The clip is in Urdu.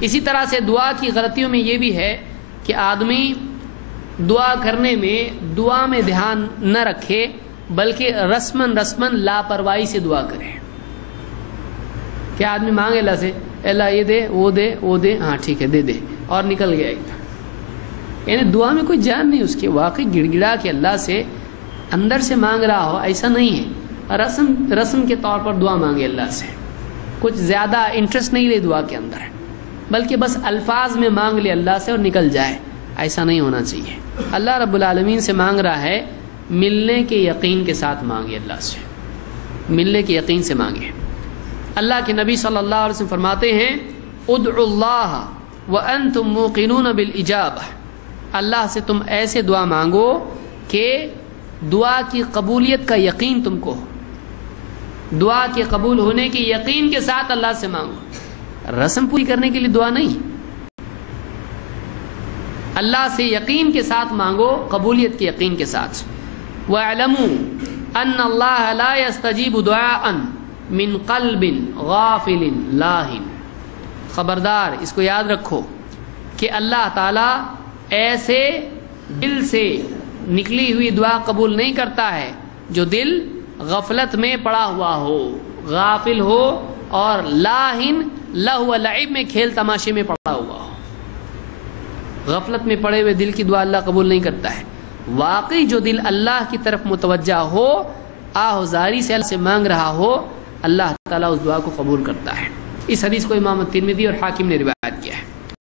اسی طرح سے دعا کی غلطیوں میں یہ بھی ہے کہ آدمی دعا کرنے میں دعا میں دھیان نہ رکھے بلکہ رسمن لاپرواہی سے دعا کرے. کہ آدمی مانگے اللہ سے اللہ یہ دے وہ دے ہاں ٹھیک ہے دے دے اور نکل گیا ایک. یعنی دعا میں کوئی جان نہیں اس کے، واقعی گڑ گڑا کے اللہ سے اندر سے مانگ رہا ہو ایسا نہیں ہے. رسم کے طور پر دعا مانگے اللہ سے، کچھ زیادہ انٹرسٹ نہیں لے دعا کے اندر بلکہ بس الفاظ میں مانگ لے اللہ سے اور نکل جائے، ایسا نہیں ہونا چاہیے. اللہ رب العالمین سے مانگ رہا ہے، ملنے کے یقین کے ساتھ مانگے اللہ سے، ملنے کے یقین سے مانگے. اللہ کے نبی صلی اللہ علیہ وسلم فرماتے ہیں ادعوا اللہ وانتم موقنون بالاجابہ. اللہ سے تم ایسے دعا مانگو کہ دعا کی قبولیت کا یقین تم کو ہو، دعا کے قبول ہونے کے یقین کے ساتھ اللہ سے مانگو. رسم پوری کرنے کے لیے دعا نہیں، اللہ سے یقین کے ساتھ مانگو، قبولیت کے یقین کے ساتھ. وَاعْلَمُوا أَنَّ اللَّهَ لَا يَسْتَجِيبُ دُعَاءً مِّن قَلْبٍ غَافِلٍ لَاهٍ. خبردار، اس کو یاد رکھو کہ اللہ تعالیٰ ایسے دل سے نکلی ہوئی دعا قبول نہیں کرتا ہے جو دل غفلت میں پڑا ہوا ہو، غافل ہو اور لاہن لہو و لعب میں کھیل تماشے میں پڑا ہوا ہو. غفلت میں پڑے ہوئے دل کی دعا اللہ قبول نہیں کرتا ہے. واقعی جو دل اللہ کی طرف متوجہ ہو، آہوزاری سے اللہ سے مانگ رہا ہو، اللہ تعالیٰ اس دعا کو قبول کرتا ہے. اس حدیث کو امام ترمذی اور حاکم نے روایت کیا ہے.